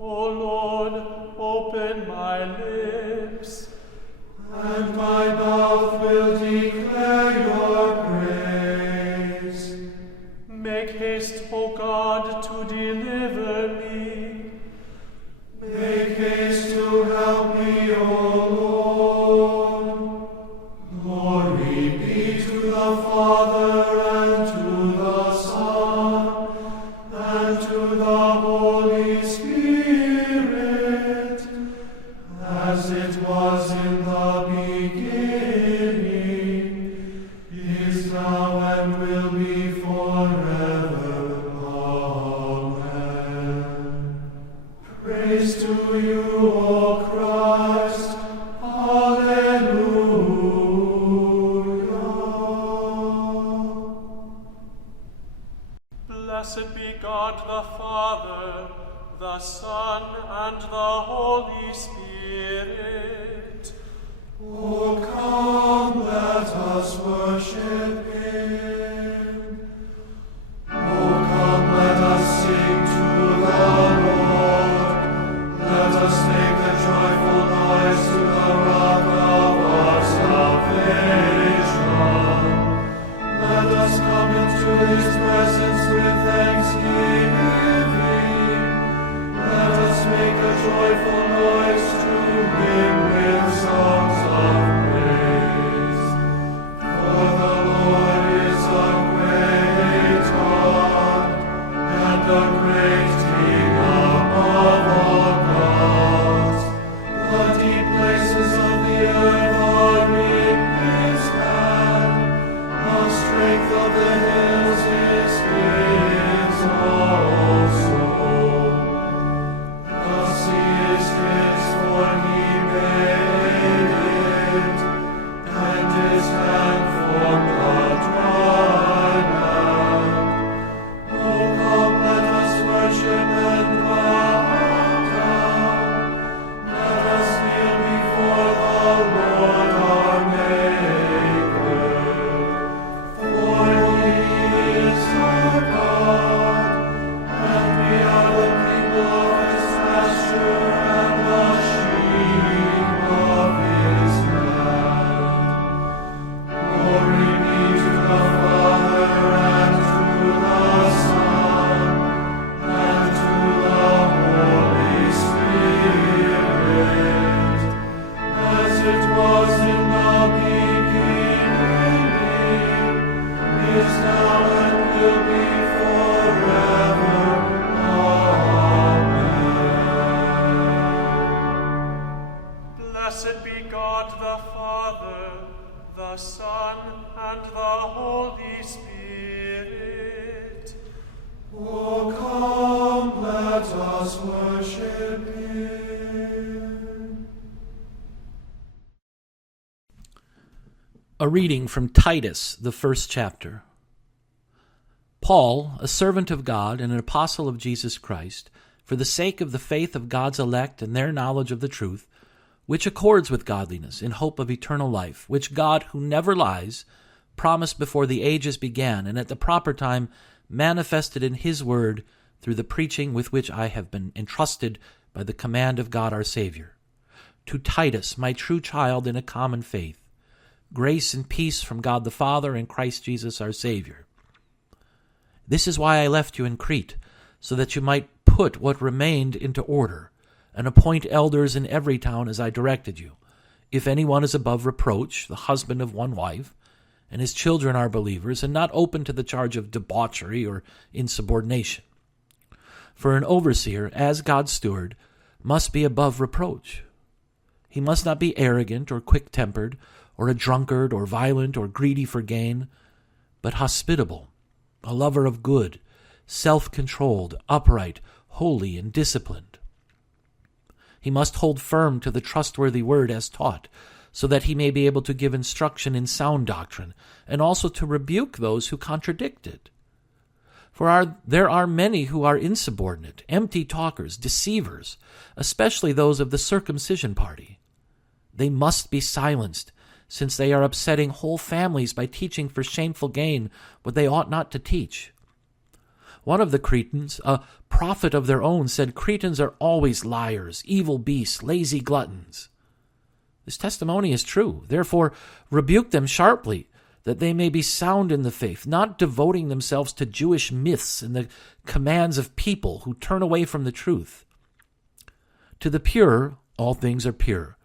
O Lord, open my lips, and my mouth will declare your praise. Make haste, O God, to deliver me. Make haste to help me, O Lord. Glory be to the Father, and to the Son, and to the Holy Spirit, as it was in the beginning, is now, and will be forever. Amen. Praise to you, O Christ. Hallelujah. Blessed be God the Father, the Son, and the Holy Spirit. O come, let us worship him. O come, let us sing to the Lord. Let us make a joyful noise to the rock of our salvation. Let us come into his presence with thanksgiving. Let us make a joyful noise to him with songs of praise. For the Lord is a great God, and a great King above all gods. The deep places of the earth are in his hand. The strength of the hills is his also. The sea is his, for he made it, and his hand formed the dry land. Oh, come, let us worship and bow down. Let us kneel before the Lord our Maker. For he is our God, and we are the people of his pasture and the sheep of his hand. Glory be to the Father, and to the Son, and to the Holy Spirit, as it was in the beginning, is now, and will be forever. Amen. Blessed be God the Father, the Son, and the Holy Spirit. O come, let us worship him. A reading from Titus, the first chapter. Paul, a servant of God and an apostle of Jesus Christ, for the sake of the faith of God's elect and their knowledge of the truth, which accords with godliness, in hope of eternal life, which God, who never lies, promised before the ages began, and at the proper time manifested in his word through the preaching with which I have been entrusted by the command of God our Savior. To Titus, my true child in a common faith, grace and peace from God the Father and Christ Jesus our Savior. This is why I left you in Crete, so that you might put what remained into order, and appoint elders in every town as I directed you. If anyone is above reproach, the husband of one wife, and his children are believers, and not open to the charge of debauchery or insubordination. For an overseer, as God's steward, must be above reproach. He must not be arrogant or quick-tempered, or a drunkard, or violent, or greedy for gain, but hospitable, a lover of good, self-controlled, upright, holy, and disciplined. He must hold firm to the trustworthy word as taught, so that he may be able to give instruction in sound doctrine, and also to rebuke those who contradict it. For there are many who are insubordinate, empty talkers, deceivers, especially those of the circumcision party. They must be silenced, since they are upsetting whole families by teaching for shameful gain what they ought not to teach. One of the Cretans, a prophet of their own, said, "Cretans are always liars, evil beasts, lazy gluttons." This testimony is true. Therefore, rebuke them sharply, that they may be sound in the faith, not devoting themselves to Jewish myths and the commands of people who turn away from the truth. To the pure, all things are pure,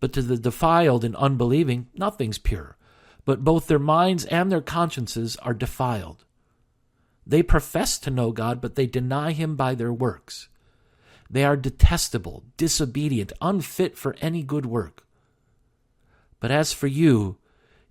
but to the defiled and unbelieving, nothing's pure, but both their minds and their consciences are defiled. They profess to know God, but they deny him by their works. They are detestable, disobedient, unfit for any good work. But as for you,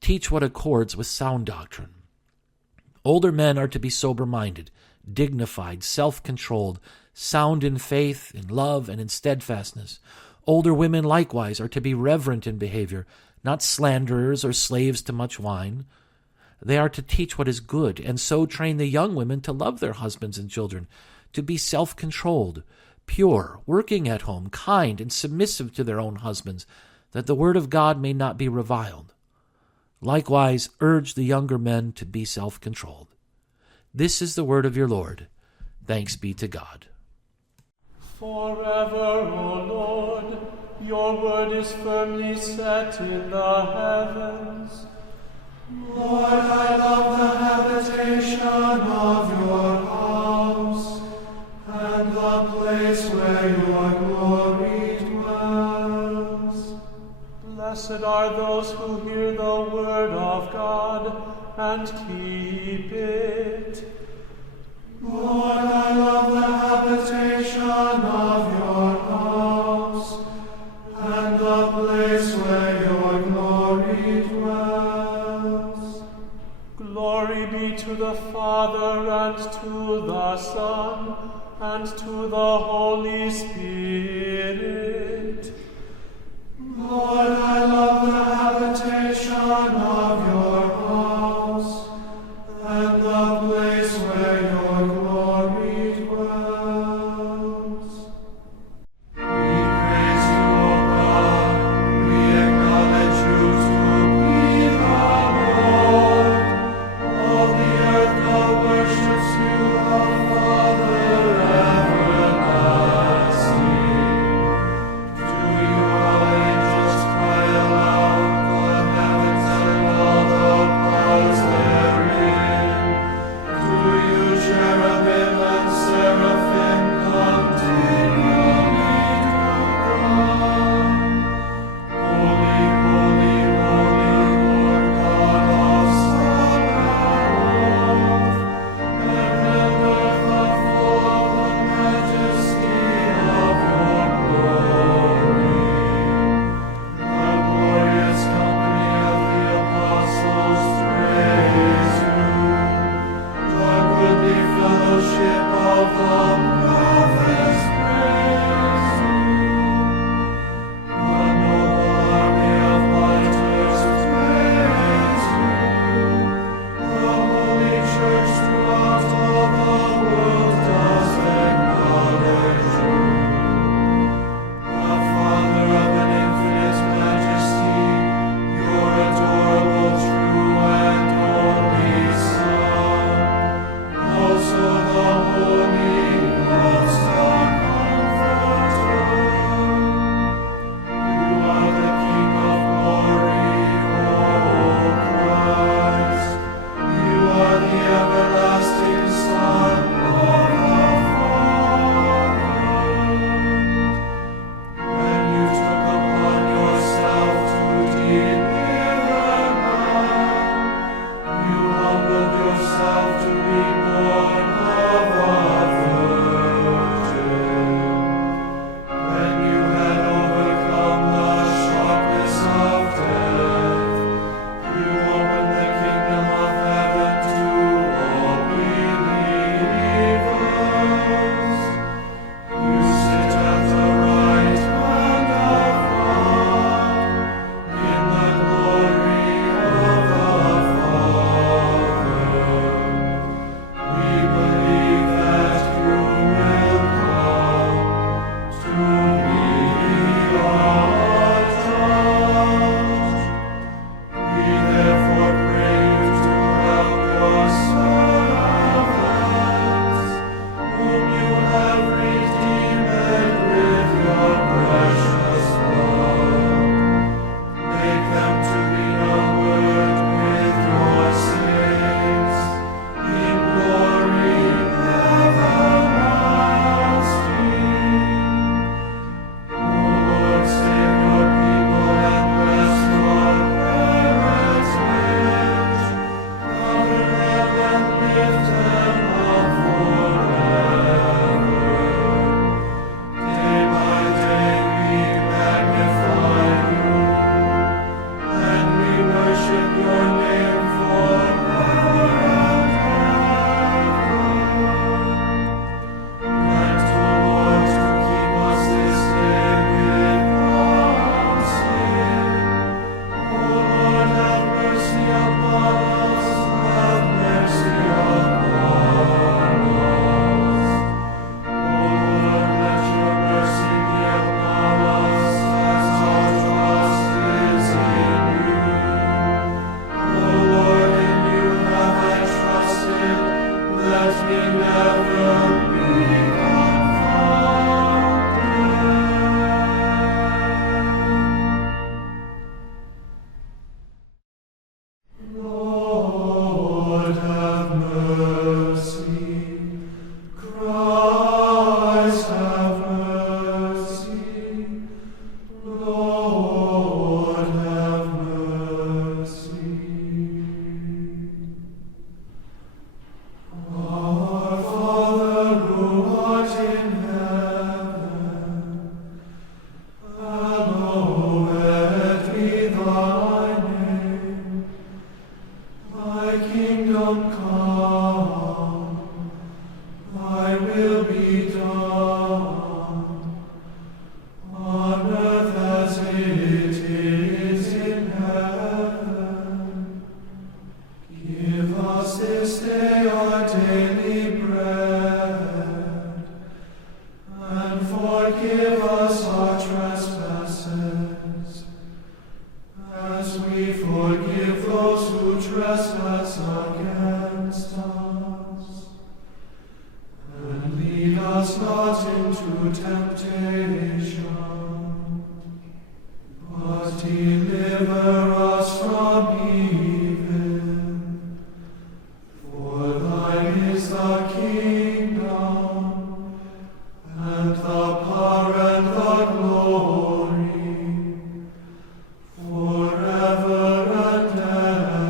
teach what accords with sound doctrine. Older men are to be sober-minded, dignified, self-controlled, sound in faith, in love, and in steadfastness. Older women likewise are to be reverent in behavior, not slanderers or slaves to much wine. They are to teach what is good, and so train the young women to love their husbands and children, to be self-controlled, pure, working at home, kind, and submissive to their own husbands, that the word of God may not be reviled. Likewise, urge the younger men to be self-controlled. This is the word of your Lord. Thanks be to God. Forever, O Lord, your word is firmly set in the heavens. Lord, I love the habitation of your house, and the place where your glory dwells. Blessed are those who hear the word of God and keep it. Lord, I love the habitation of your house, and the place where your glory dwells. Glory be to the Father, and to the Son, and to the Holy Spirit. Lord, I love the habitation of your house, and the place where your glory dwells. We praise you, O God. We acknowledge you to be the Lord. All the earth now worships you, the Father everlasting. To you all angels cry aloud. us not into temptation, but deliver us from evil. For thine is the kingdom, and the power and the glory, forever and ever.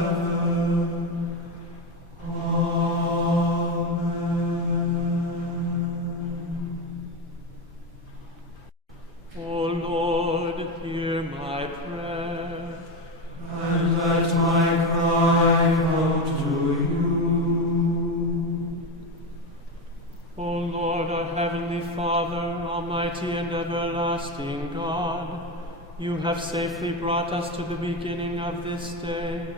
Amen. O Lord, hear my prayer. And let my cry come to you. O Lord, our heavenly Father, almighty and everlasting God, you have safely brought us to the beginning of this day.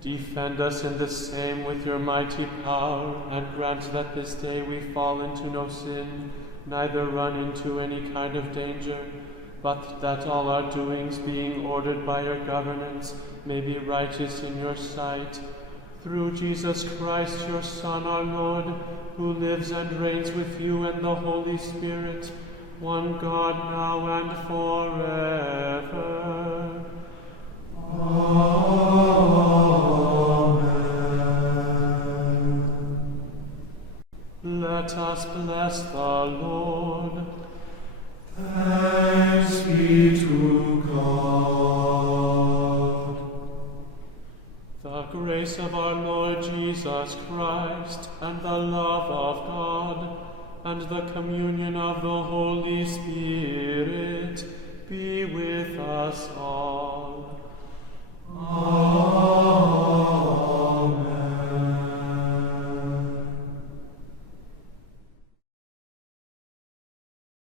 Defend us in the same with your mighty power, and grant that this day we fall into no sin, neither run into any kind of danger, but that all our doings, being ordered by your governance, may be righteous in your sight. Through Jesus Christ, your Son, our Lord, who lives and reigns with you and the Holy Spirit, one God, now and forever. Amen. Let us bless the Lord. Thanks be to God. The grace of our Lord Jesus Christ, and the love of God, and the communion of the Holy Spirit be with us all. Amen.